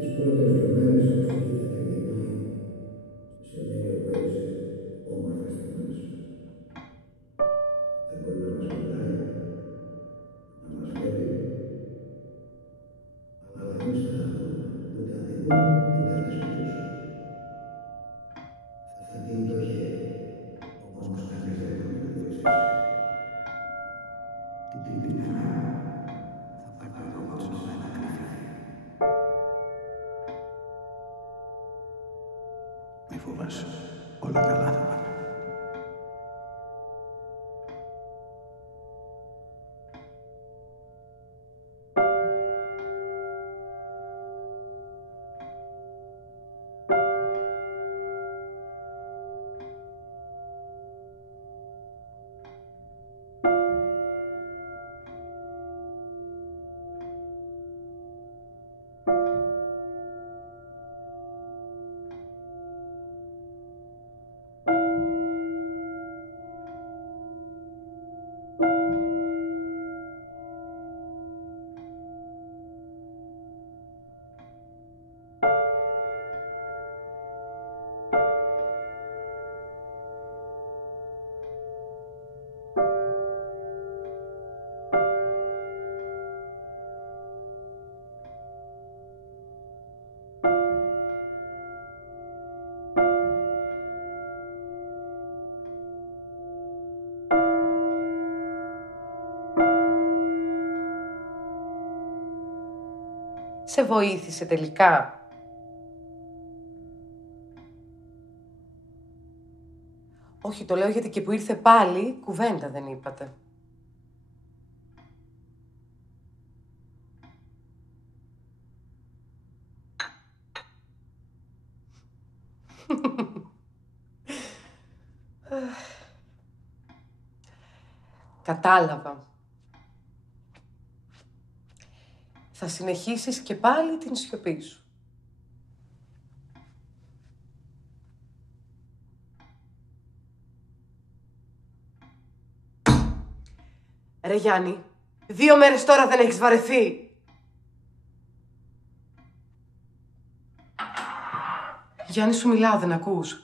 Τις πρώτες 2 μέρες έρχεται και γυρνάει σε μια πέρυσι όμορφες στιγμές. Δεν μπορεί να μας μιλάει, να μας βλέπει, αλλά εμείς δεν θα δούμε ούτε αντίγουρα, ούτε κάτι σπιτούς. Θα δίνει το χέρι, όμως κανείς δεν θα του βοηθήσει. Την τρίτη μέρα θα πάρει το κότσο με ένα κρυφίδι. Μη φοβάσαι, όλα καλά θα πάνε. Σε βοήθησε τελικά? Όχι, το λέω γιατί και που ήρθε πάλι, κουβέντα δεν είπατε. Κατάλαβα. Θα συνεχίσεις και πάλι την σιωπή σου. Ρε Γιάννη, 2 μέρες τώρα δεν έχεις βαρεθεί? Γιάννη, σου μιλάω, δεν ακούς?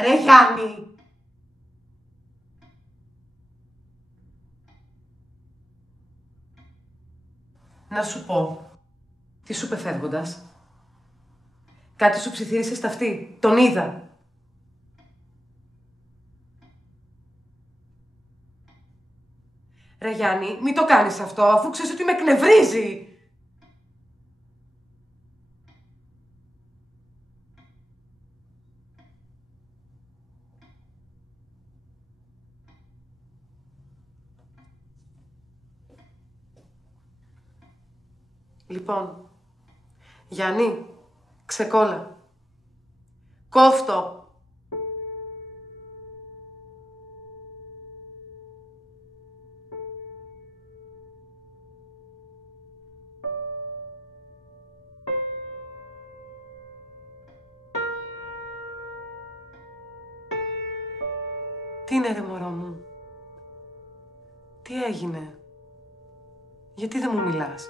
Ρε Γιάννη! Να σου πω, τι σου είπε φεύγοντας? Κάτι σου ψιθύρισε στα αυτή, τον είδα. Ρε Γιάννη, μην το κάνεις αυτό, αφού ξέρεις ότι με εκνευρίζει. Λοιπόν, Γιάννη, ξεκόλα. Κόφτω. Τι είναι ρε μωρό μου? Τι έγινε? Γιατί δεν μου μιλάς?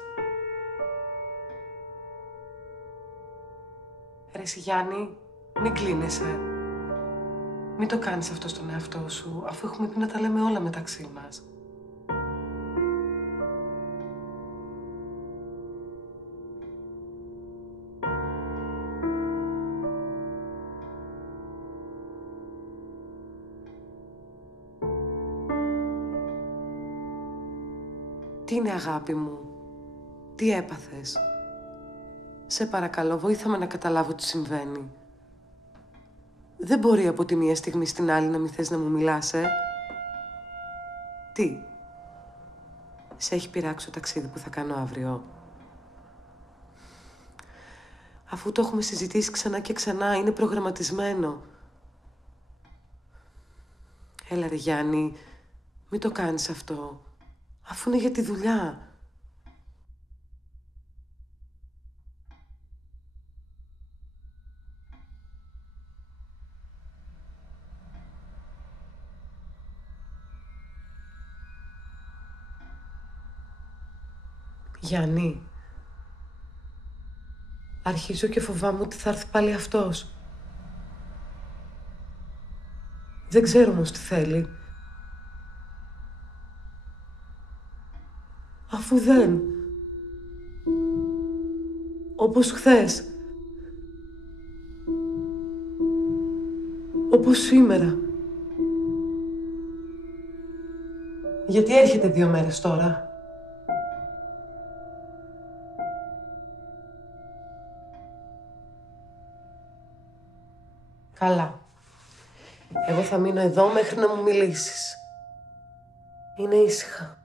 Ρε εσύ Γιάννη, μην κλείνεσαι. Μην το κάνεις αυτό στον εαυτό σου, αφού έχουμε πει να τα λέμε όλα μεταξύ μας. Τι είναι αγάπη μου? Τι έπαθες? Σε παρακαλώ, βοήθα με να καταλάβω τι συμβαίνει. Δεν μπορεί από τη μία στιγμή στην άλλη να μην θες να μου μιλάς, Τι? Σε έχει πειράξει το ταξίδι που θα κάνω αύριο? Αφού το έχουμε συζητήσει ξανά και ξανά, είναι προγραμματισμένο. Έλα ρε Γιάννη, μην το κάνεις αυτό, αφού είναι για τη δουλειά. Γιάννη, Αρχίζω και φοβάμαι ότι θα έρθει πάλι αυτός. Δεν ξέρω όμως τι θέλει. Αφού δεν. Όπως χθες. Όπως σήμερα. Γιατί έρχεται 2 μέρες τώρα? Καλά. Εγώ θα μείνω εδώ μέχρι να μου μιλήσεις. Είναι ήσυχα.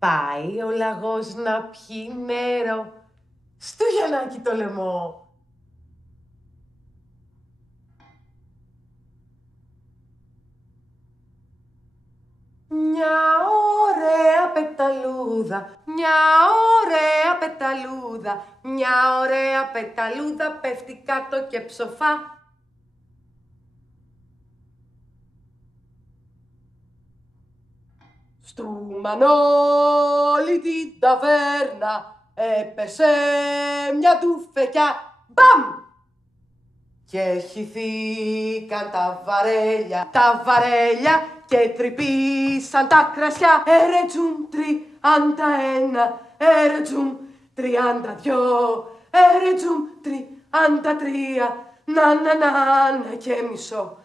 Πάει ο λαγός να πιει νερό στου Γιαννάκη το λαιμό. Μια ωραία πεταλούδα, μια ωραία πεταλούδα, μια ωραία πεταλούδα πέφτει κάτω και ψοφά. Στου Μανώλη την ταβέρνα έπεσε μια τουφεκιά, μπαμ! Και χυθήκαν τα βαρέλια και τρυπήσαν τα κρασιά. Ερετζουμ 31, ερετζουμ 32, ερετζουμ 33, να και μισό.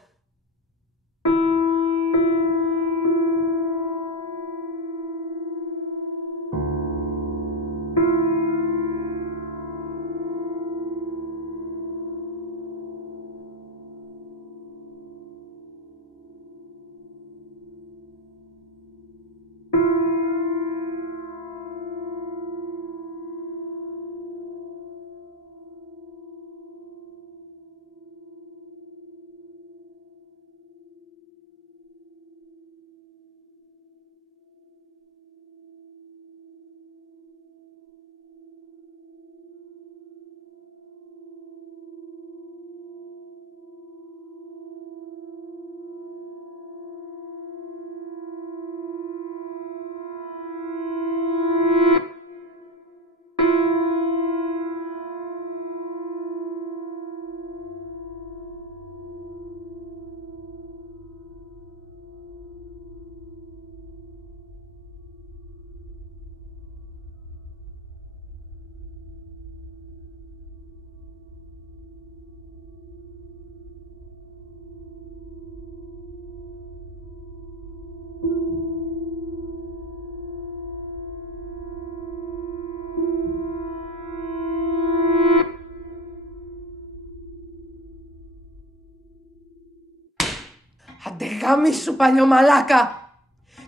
Άντε γαμίσου παλιωμαλάκα!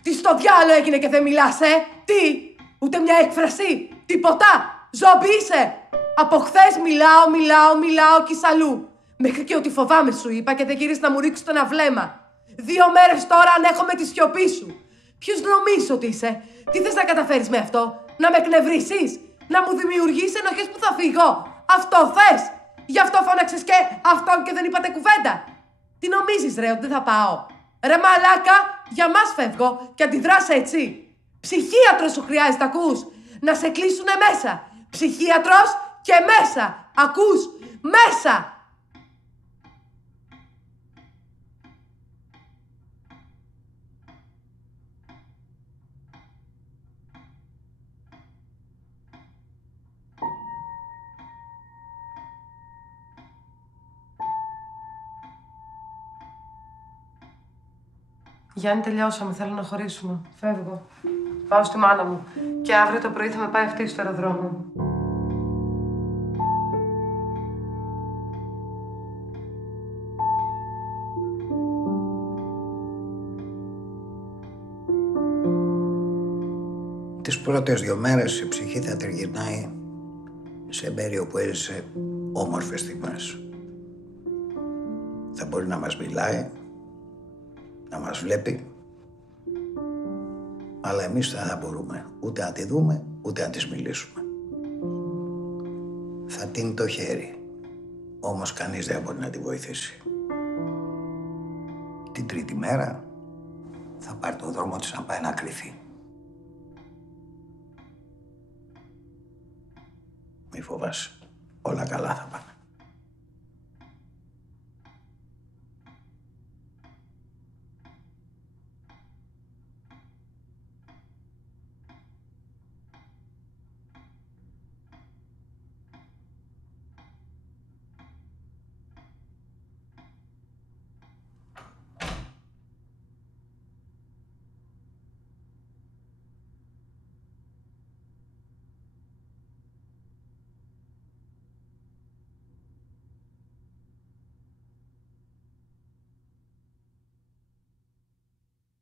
Τι στο διάλο έγινε και δεν μιλάς, Τι! Ούτε μια έκφραση! Τίποτα! Ζόμπι είσαι! Από χθες μιλάω κι σαλού. Μέχρι και ότι φοβάμαι σου είπα και δεν γυρίσει να μου ρίξει το ένα βλέμμα. 2 μέρες τώρα ανέχομαι τη σιωπή σου. Ποιος νομίζεις ότι είσαι? Τι θες να καταφέρεις με αυτό? Να με εκνευρίσεις? Να μου δημιουργήσεις ενοχές που θα φύγω? Αυτό θες? Γι' αυτό φώναξες και αυτόν και δεν είπατε κουβέντα? Τι νομίζεις ρε, ότι δεν θα πάω? Ρε μαλάκα, για μας φεύγω και αντιδράς έτσι. Ψυχίατρος σου χρειάζεται, ακούς? Να σε κλείσουνε μέσα. Ψυχίατρος και μέσα. Ακούς? Μέσα. Γιάννη, τελειώσαμε. Θέλω να χωρίσουμε. Φεύγω. Πάω στη μάνα μου. Και αύριο το πρωί θα με πάει αυτή στο αεροδρόμιο. Της πρώτες 2 μέρες η ψυχή θα τριγυρνάει σε μέρη όπου έζησε όμορφες στιγμές. Θα μπορεί να μας μιλάει, να μας βλέπει, αλλά εμείς δεν θα μπορούμε ούτε να τη δούμε, ούτε να της μιλήσουμε. Θα τίνει το χέρι, όμως κανείς δεν μπορεί να τη βοηθήσει. Την τρίτη μέρα θα πάρει το δρόμο της να πάει να κρυφεί. Μη φοβάσαι, όλα καλά θα πάνε.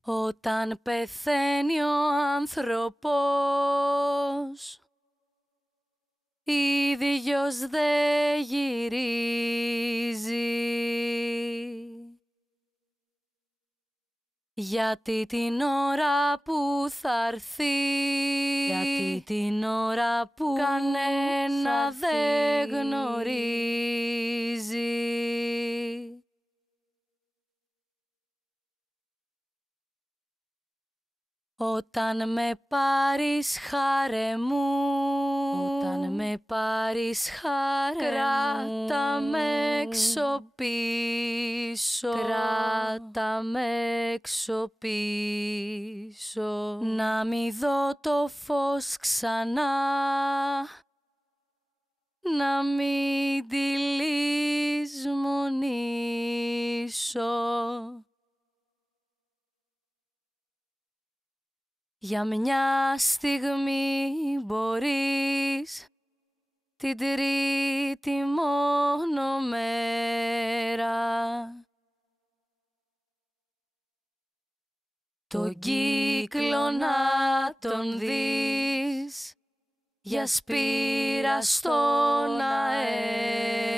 Όταν πεθαίνει ο άνθρωπος, ίδιος δε γυρίζει. Γιατί την ώρα που θα έρθει, γιατί την ώρα που κανένα δεν γνωρίζει. Όταν με πάρεις χάρε μου, όταν με πάρεις χάρε κράτα με έξω πίσω, κράτα με έξω πίσω, να μη δω το φως ξανά, να μην τη λησμονήσω. Για μια στιγμή μπορείς, την τρίτη μόνο μέρα, τον κύκλο να τον δεις, για σπήρα στον αέρα.